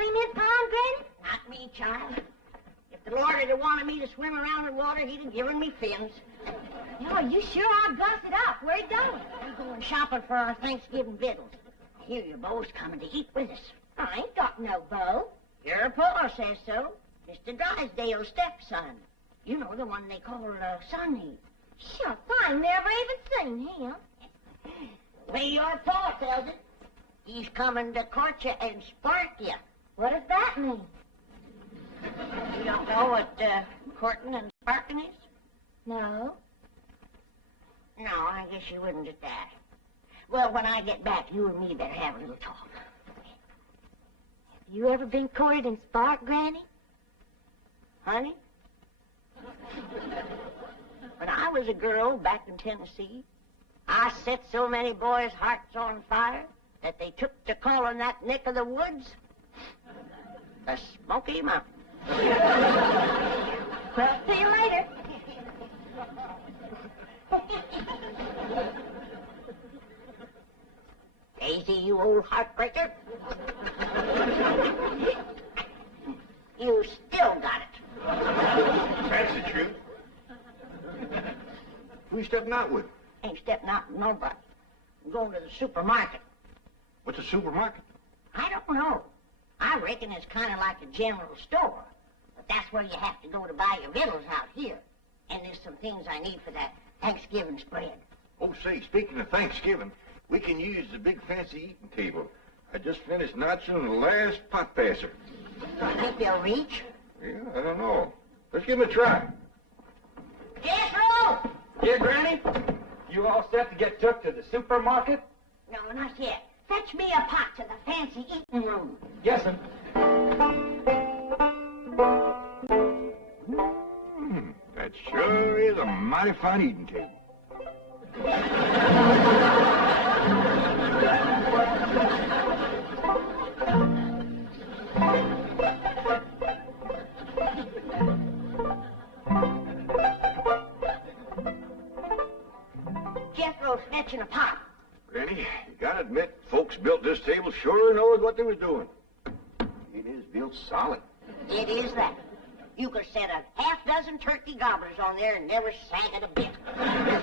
cement pond, Granny? Not me, child. If the Lord had wanted me to swim around in water, he'd have given me fins. No, you sure are glossed up. Where you going? I'm going shopping for our Thanksgiving victuals. I hear your beau's coming to eat with us. I ain't got no beau. Your pa says so. Mr. Drysdale's stepson. You know, the one they call Sonny. Shucks, I never even seen him. The way your pa tells it, he's coming to court you and spark you. What does that mean? You don't know what courting and sparking is? No. No, I guess you wouldn't at that. Well, when I get back, you and me better have a little talk. You ever been courted and sparked, Granny? Honey? When I was a girl back in Tennessee, I set so many boys' hearts on fire that they took to calling that neck of the woods the Smoky Mountain. Well, see you later. Daisy, you old heartbreaker. You still got it. That's the truth. Who you stepping out with? Ain't stepping out with nobody. I'm going to the supermarket. What's a supermarket? I don't know. I reckon it's kind of like a general store. But that's where you have to go to buy your victuals out here. And there's some things I need for that Thanksgiving spread. Oh, say, speaking of Thanksgiving, we can use the big fancy eating table. I just finished notching the last pot passer. I think they'll reach. Yeah, I don't know. Let's give them a try. Jethro! Yeah, Granny? You all set to get took to the supermarket? No, not yet. Fetch me a pot to the fancy eating room. Yes, sir. That sure is a mighty fine eating table. Jethro's fetching a pot. Granny, you gotta admit, folks built this table sure knowed what they was doing. It is built solid. It is that. You could set a half-dozen turkey gobblers on there and never sag it a bit.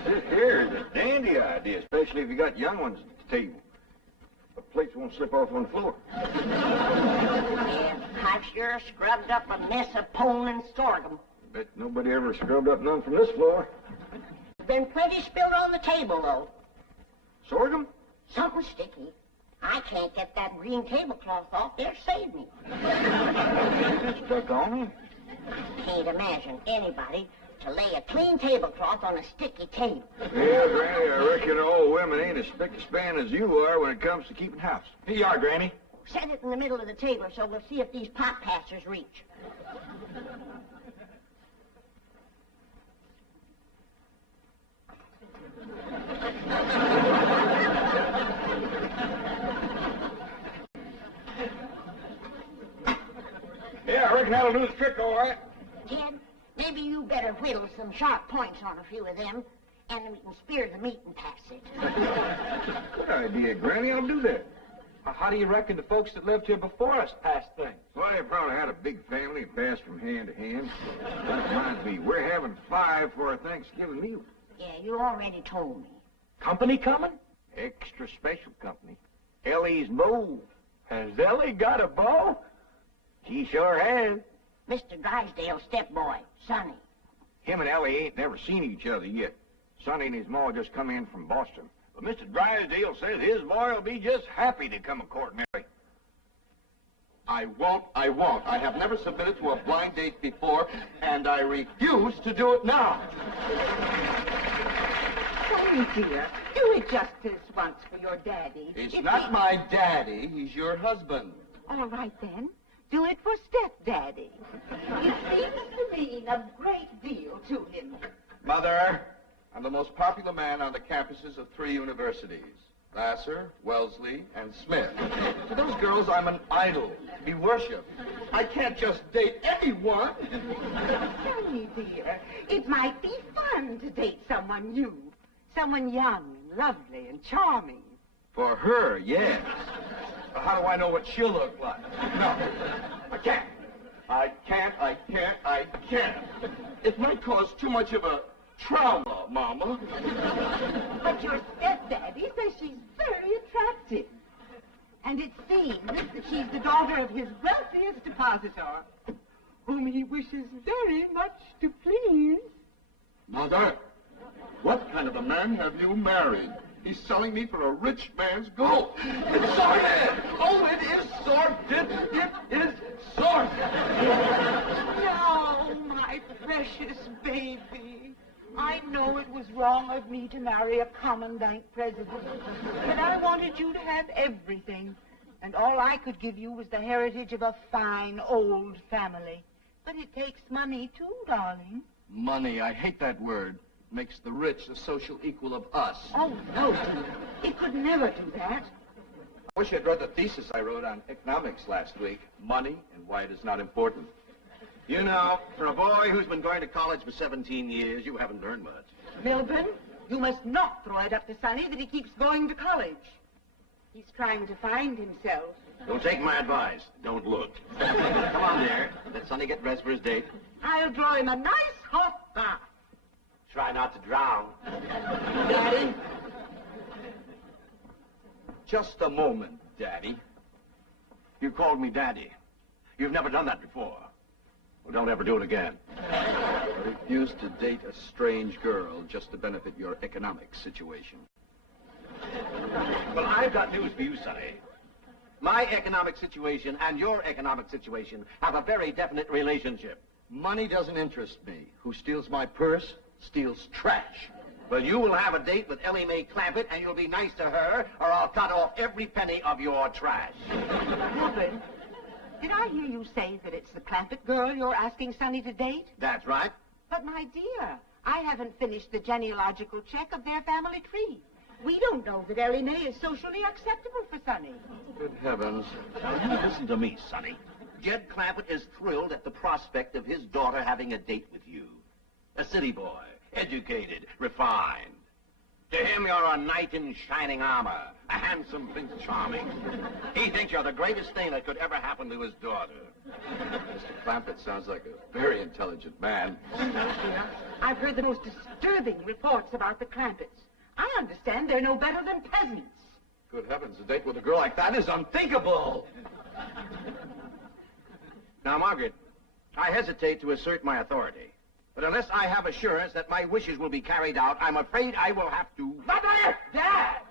This here is a dandy idea, especially if you got young ones at the table. The plates won't slip off on the floor. Yeah, I've sure scrubbed up a mess of pone and sorghum. Bet nobody ever scrubbed up none from this floor. There's been plenty spilled on the table, though. Sorghum? Something sticky. I can't get that green tablecloth off there. Save me. It's stuck on me. Can't imagine anybody to lay a clean tablecloth on a sticky table. Yeah, Granny, I reckon all women ain't as spick-a-span as you are when it comes to keeping house. Here you are, Granny. Set it in the middle of the table so we'll see if these pot passers reach. Yeah, I reckon that'll do the trick, all right. Ted, maybe you better whittle some sharp points on a few of them, and then we can spear the meat and pass it. Good idea, Granny. I'll do that. How do you reckon the folks that lived here before us passed things? Well, they probably had a big family and passed from hand to hand. That reminds me, we're having 5 for our Thanksgiving meal. Yeah, you already told me. Company coming? Extra special company. Elly's beau. Has Elly got a beau? She sure has. Mr. Drysdale's stepboy, Sonny. Him and Elly ain't never seen each other yet. Sonny and his ma just come in from Boston. But Mr. Drysdale says his boy will be just happy to come a-courting Elly. I won't. I have never submitted to a blind date before, and I refuse to do it now. Sonny, dear, do it justice once for your daddy. He's not my daddy. He's your husband. All right, then. Do it for stepdaddy. It seems to mean a great deal to him. Mother, I'm the most popular man on the campuses of 3 universities. Vassar, Wellesley, and Smith. To those girls, I'm an idol, be worshipped. I can't just date anyone. Sonny, dear, it might be fun to date someone new. Someone young and lovely and charming. For her, yes. How do I know what she'll look like? No, I can't. I can't. It might cause too much of a trauma, Mama. But your stepdaddy says she's very attractive. And it seems that she's the daughter of his wealthiest depositor, whom he wishes very much to please. Mother, what kind of a man have you married? He's selling me for a rich man's gold. It's sordid! Oh, it is sordid! It is sordid! No, my precious baby. I know it was wrong of me to marry a common bank president, but I wanted you to have everything, and all I could give you was the heritage of a fine old family. But it takes money, too, darling. Money, I hate that word. Makes the rich the social equal of us. Oh, no, dear. It could never do that. I wish I'd read the thesis I wrote on economics last week. Money and why it is not important. You know, for a boy who's been going to college for 17 years, you haven't learned much. Milburn, you must not throw it up to Sonny that he keeps going to college. He's trying to find himself. Don't take my advice. Don't look. Come on, dear. Let Sonny get dressed for his date. I'll draw him a nice hot bath. Try not to drown. Daddy? Just a moment, Daddy. You called me Daddy. You've never done that before. Well, don't ever do it again. I refuse to date a strange girl just to benefit your economic situation. Well, I've got news for you, Sonny. My economic situation and your economic situation have a very definite relationship. Money doesn't interest me. Who steals my purse steals trash. Well, you will have a date with Elly May Clampett, and you'll be nice to her, or I'll cut off every penny of your trash. Milburn, did I hear you say that it's the Clampett girl you're asking Sonny to date? That's right. But, my dear, I haven't finished the genealogical check of their family tree. We don't know that Elly May is socially acceptable for Sonny. Good heavens. Now, you listen to me, Sonny. Jed Clampett is thrilled at the prospect of his daughter having a date with you. A city boy, educated, refined. To him, you're a knight in shining armor, a handsome Prince Charming. He thinks you're the greatest thing that could ever happen to his daughter. Mr. Clampett sounds like a very intelligent man. Oh, no, dear. I've heard the most disturbing reports about the Clampetts. I understand they're no better than peasants. Good heavens, a date with a girl like that is unthinkable. Now, Margaret, I hesitate to assert my authority. But unless I have assurance that my wishes will be carried out, I'm afraid I will have to... Mother! Dad!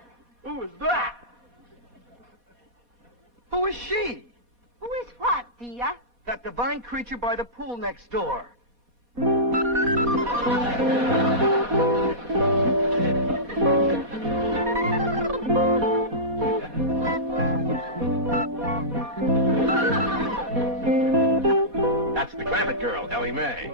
Who is that? Who is she? Who is what, dear? That divine creature by the pool next door. That's the Clampett girl, Elly May.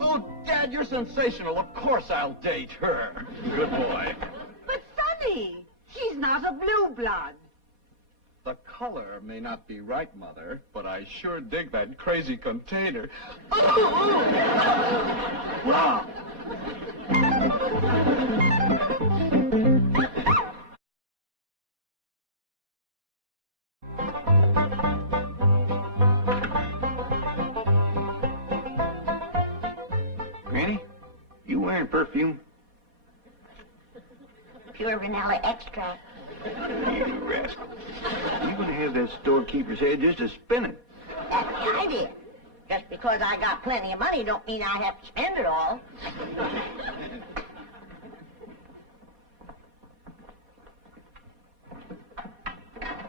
Oh, Dad, you're sensational. Of course I'll date her. Good boy. But, Sonny, she's not a blue blood. The color may not be right, Mother, but I sure dig that crazy container. Wow. Granny, you wearing perfume? Pure vanilla extract. You rascal. You're going to have that storekeeper's head just a spinning. That's the idea. Just because I got plenty of money don't mean I have to spend it all.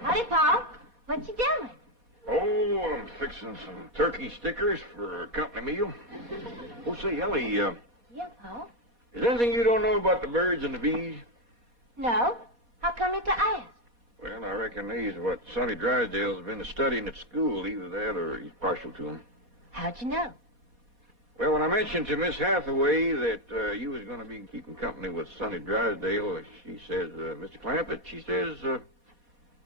Howdy, Paul. What you doing? Oh, I'm fixing some turkey stickers for a company meal. Oh, say, Ellie, Yeah, Paul. is there anything you don't know about the birds and the bees? No. How come you to ask? Well, I reckon these are what Sonny Drysdale's been studying at school. Either that or he's partial to them. How'd you know? Well, when I mentioned to Miss Hathaway that you was going to be keeping company with Sonny Drysdale, she says, Mr. Clampett, she says,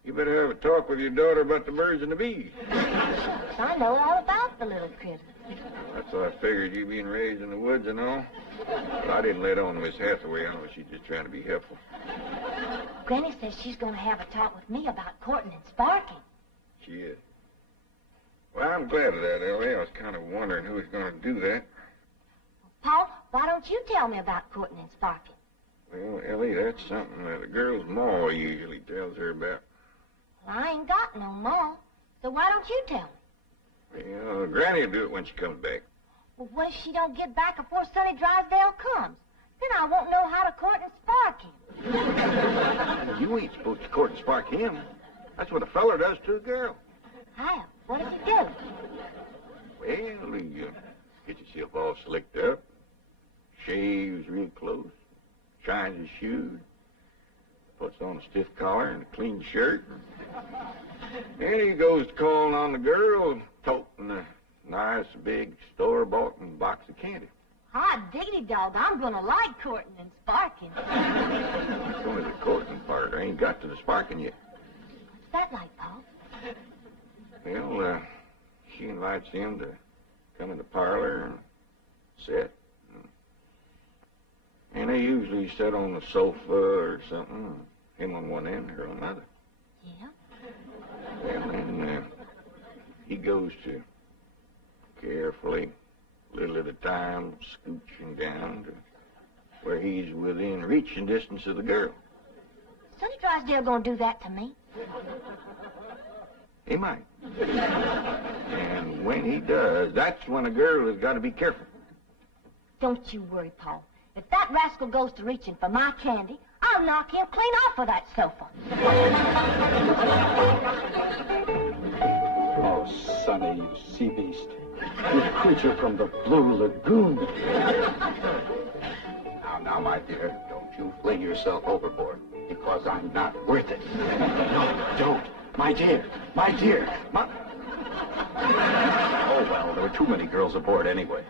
you better have a talk with your daughter about the birds and the bees. I know all about the little critter. That's what I figured, you being raised in the woods and all. But I didn't let on to Miss Hathaway. I know she's just trying to be helpful. Granny says she's going to have a talk with me about courting and sparking. She is. Well, I'm glad of that, Ellie. I was kind of wondering who was going to do that. Paul, why don't you tell me about courting and sparking? Well, Ellie, that's something that a girl's ma usually tells her about. Well, I ain't got no ma, so why don't you tell me? Well, Granny will do it when she comes back. Well, what if she don't get back before Sonny Drysdale comes? Then I won't know how to court and spark him. You ain't supposed to court and spark him. That's what a feller does to a girl. How? What does he do? Well, he gets himself all slicked up, shaves real close, shines his shoes, puts on a stiff collar and a clean shirt. Then he goes to calling on the girl, toting a nice big store-bought box of candy. Hot diggity dog, I'm going to like courting and sparking. It's only the courting part. I ain't got to the sparking yet. What's that like, Paul? Well, she invites him to come in the parlor and sit. And they usually sit on the sofa or something, him on one end, her on another. Yeah? Well, then he goes to carefully, little at a time, scooching down to where he's within reaching distance of the girl. Sonny Drysdale going to do that to me? He might. And when he does, that's when a girl has got to be careful. Don't you worry, Paul. If that rascal goes to reaching for my candy, I'll knock him clean off of that sofa. Oh, Sonny, you sea beast. You creature from the Blue Lagoon. Now, my dear, don't you fling yourself overboard, because I'm not worth it. No, don't. My dear, my... Oh, well, there were too many girls aboard anyway.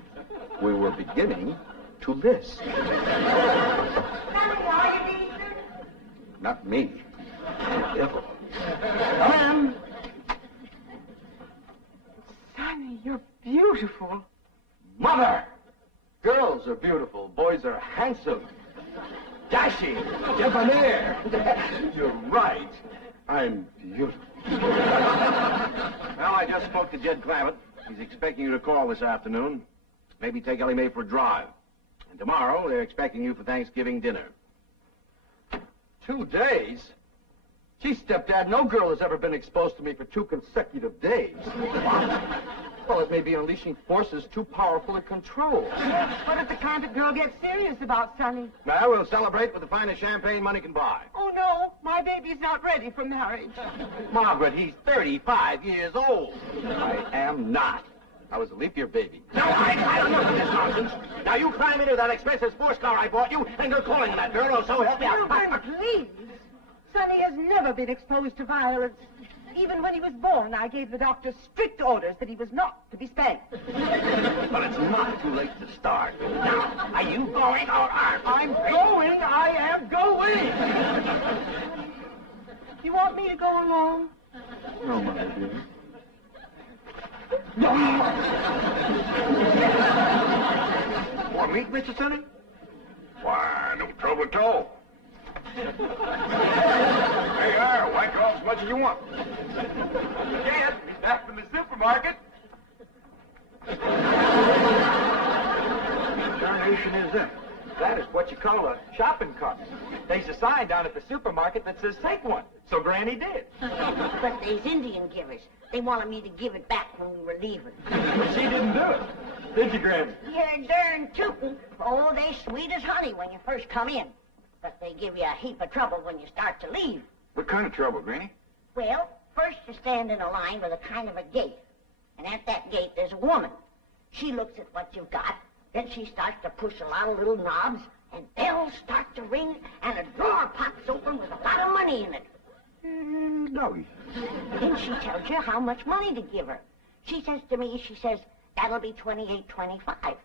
We were beginning to list. Sonny, are you decent? Not me. The devil. Come in. Sonny, you're beautiful. Mother! Girls are beautiful. Boys are handsome. Dashing. Debonair. You're right. I'm beautiful. Well, I just spoke to Jed Clampett. He's expecting you to call this afternoon. Maybe take Elly May for a drive. And tomorrow, they're expecting you for Thanksgiving dinner. 2 days? Gee, stepdad, no girl has ever been exposed to me for 2 consecutive days. Well, it may be unleashing forces too powerful to control. What if the Clampett girl gets serious about Sonny? Well, we'll celebrate with the finest champagne money can buy. Oh, no, my baby's not ready for marriage. Margaret, he's 35 years old. I am not. I was a leap year baby. No, I don't know this nonsense. Now, you climb into that expensive sports car I bought you and go calling on that girl, or so help me out. Reuben, please. Sonny has never been exposed to violence. Even when he was born, I gave the doctor strict orders that he was not to be spanked. But it's not too late to start. Now, are you going or aren't you? I'm going. I am going. You want me to go along? No, my dear. Want meat, Mr. Sonny? Why, no trouble at all. Hey, whack off as much as you want. Can't. He's back from the supermarket. What darnation is that? That is what you call a shopping cart. There's a sign down at the supermarket that says take one. So Granny did. But they's Indian givers. They wanted me to give it back when we were leaving. She didn't do it. Did you, Granny? You're darn tootin'. Oh, they sweet as honey when you first come in. But they give you a heap of trouble when you start to leave. What kind of trouble, Granny? Well, first you stand in a line with a kind of a gate. And at that gate there's a woman. She looks at what you've got. Then she starts to push a lot of little knobs. And bells start to ring. And a drawer pops open with a lot of money in it. Doggy. Then she tells you how much money to give her. She says to me, that'll be $28.25.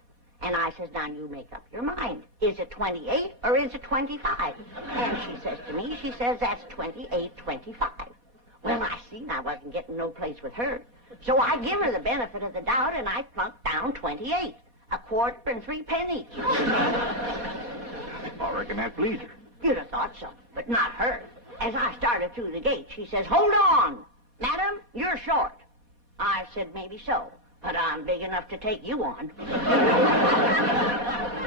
And I says, now you make up your mind. Is it 28 or is it 25? And she says to me, that's 28.25. Well, I seen I wasn't getting no place with her. So I give her the benefit of the doubt and I plunked down 28. A quarter and 3 pennies. I reckon that pleased her. You'd have thought so, but not her. As I started through the gate, she says, "Hold on, madam, you're short." I said, "Maybe so, but I'm big enough to take you on."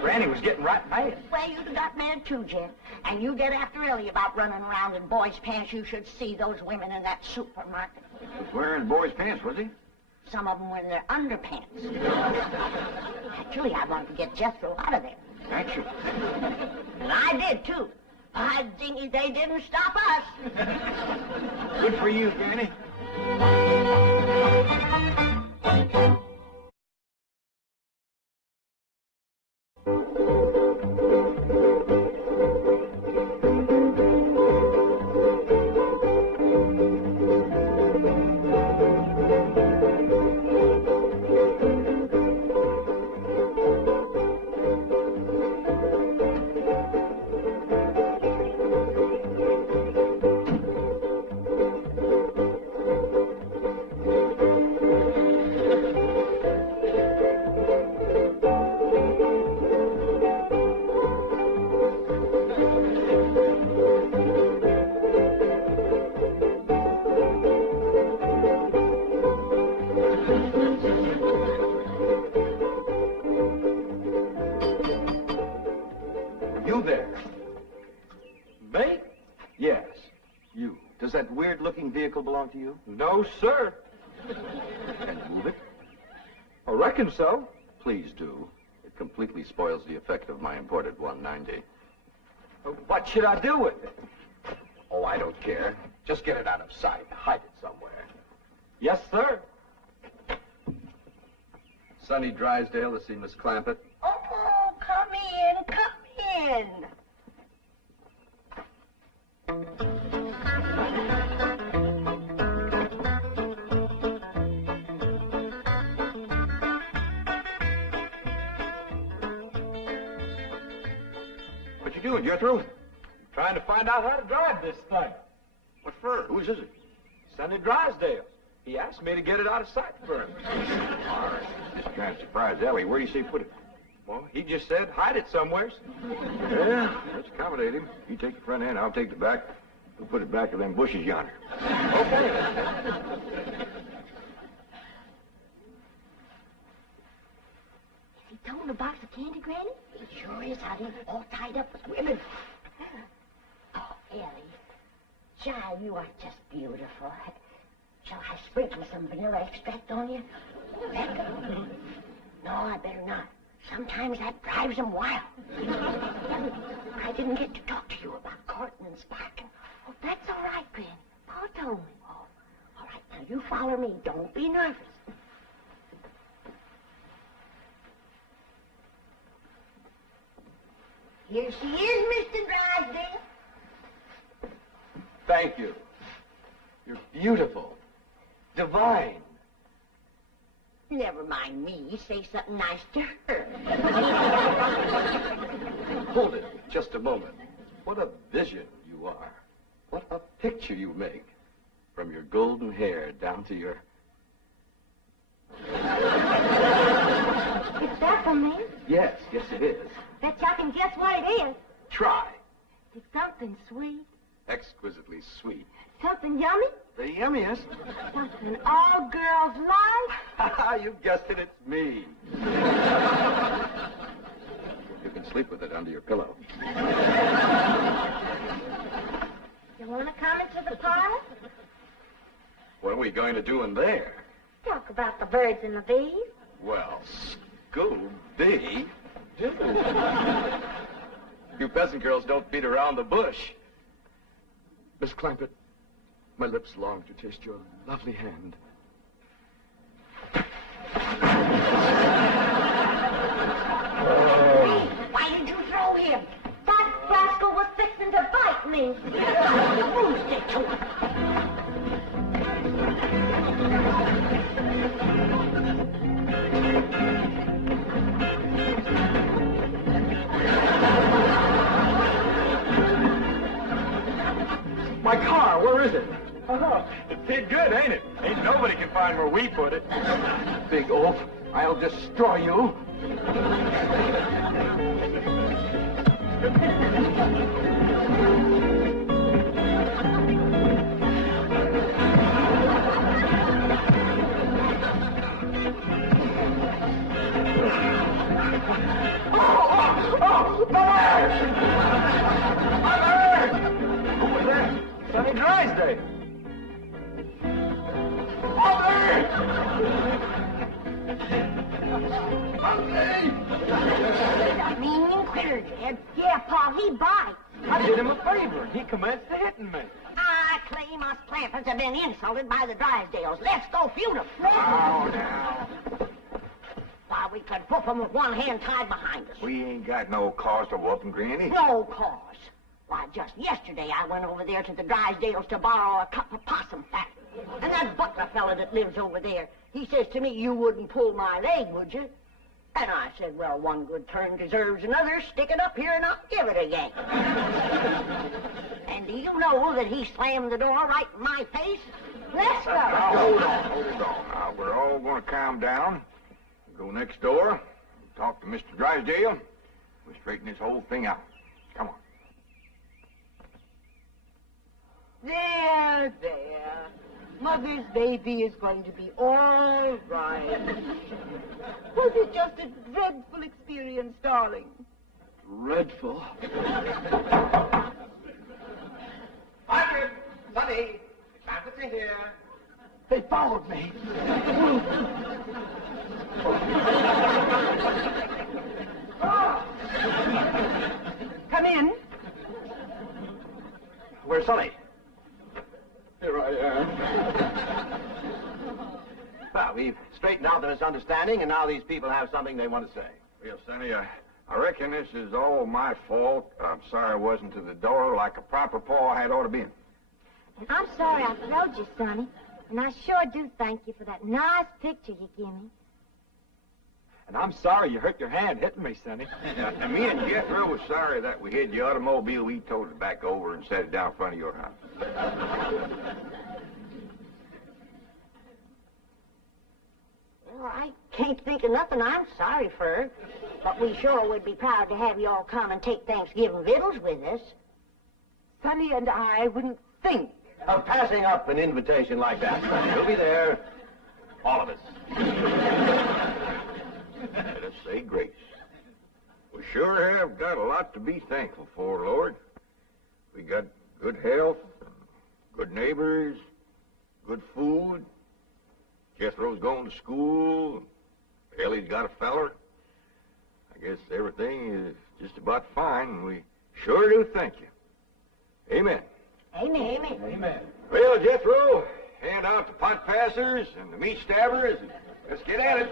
Granny was getting right mad. Well, you'd got mad too, Jed. And you get after Elly about running around in boys' pants. You should see those women in that supermarket. He was wearing boys' pants, was he? Some of them were in their underpants. Actually, I wanted to get Jethro out of there. Actually. And I did, too. By dingy, they didn't stop us. Good for you, Granny. You there. Me? Yes, you. Does that weird-looking vehicle belong to you? No, sir. Can you move it? I reckon so. Please do. It completely spoils the effect of my imported 190. What should I do with it? Oh, I don't care. Just get it out of sight. Hide it somewhere. Yes, sir. Sonny Drysdale to see Miss Clampett. Oh, come in, come in. What you doing, Jethro? Trying to find out how to drive this thing. What for? Whose is it? Sonny Drysdale. He asked me to get it out of sight for him. All right. Just trying to surprise Elly. Where do you say put it? Well, he just said hide it somewheres. Yeah, let's accommodate him. You take the front end, I'll take the back. We'll put it back of them bushes yonder. Okay. Is he toting a box of candy, Granny? He sure is, honey. All tied up with ribbon. Oh, Elly. Child, you are just beautiful. Shall I sprinkle some vanilla extract on you? No, I better not. Sometimes that drives them wild. I didn't get to talk to you about courting and sparking. Oh, that's all right, Granny. Pa told me. Oh, all right, now you follow me. Don't be nervous. Here she is, Mr. Drysdale. Thank you. You're beautiful. Divine. Never mind me. Say something nice to her. Hold it just a moment. What a vision you are. What a picture you make. From your golden hair down to your... Is that for me? Yes, it is. Bet you I can guess what it is. Try. It's something sweet. Exquisitely sweet. Something yummy. The yummiest. Something all girls like. You guessed it, it's me. You can sleep with it under your pillow. You want to come into the parlor? What are we going to do in there? Talk about the birds and the bees. Well, Scooby. Do. You peasant girls don't beat around the bush. Miss Clampett, my lips long to taste your lovely hand. Hey, why did you throw him? That rascal was fixing to bite me. Who's it to him? My car, where is it? Oh, it did good, ain't it? Ain't nobody can find where we put it. Big oaf, I'll destroy you. I mean, clear, Jed. Yeah, Pa, he bites. I did him a favor. He commenced to hitting me. I claim us Clampets have been insulted by the Drysdales. Let's go feud them. Oh, now. Why, we could whoop them with one hand tied behind us. We ain't got no cause to whoop 'em, Granny. No cause. Why, just yesterday I went over there to the Drysdales to borrow a cup of possum fat. And that butler fella that lives over there, he says to me, you wouldn't pull my leg, would you? And I said, well, one good turn deserves another. Stick it up here and I'll give it a yank. And do you know that he slammed the door right in my face? Let's go. Now, hold on. Now, we're all going to calm down. Go next door, talk to Mr. Drysdale. We'll straighten this whole thing out. Come on. There. Mother's baby is going to be all right. Was it just a dreadful experience, darling? Dreadful. Margaret, Sonny, the Clampets are here. They followed me. Come in. Where's Sonny? Here I am. Well, we've straightened out the misunderstanding, and now these people have something they want to say. Well, Sonny, I reckon this is all my fault. I'm sorry I wasn't to the door like a proper paw had ought to been. I'm sorry I throwed you, Sonny. And I sure do thank you for that nice picture you give me. And I'm sorry you hurt your hand hitting me, Sonny. And me and Jethro was sorry that we hid the automobile. We towed it back over and set it down in front of your house. Well, I can't think of nothing I'm sorry for. But we sure would be proud to have you all come and take Thanksgiving victuals with us. Sonny and I wouldn't think. Of passing up an invitation like that, Sonny. We'll be there, all of us. Let us say grace. We sure have got a lot to be thankful for, Lord. We got good health, good neighbors, good food. Jethro's going to school. Elly's got a feller. I guess everything is just about fine, and we sure do thank you. Amen. Amen. Amen. Well, Jethro, hand out the pot passers and the meat stabbers, and let's get at it.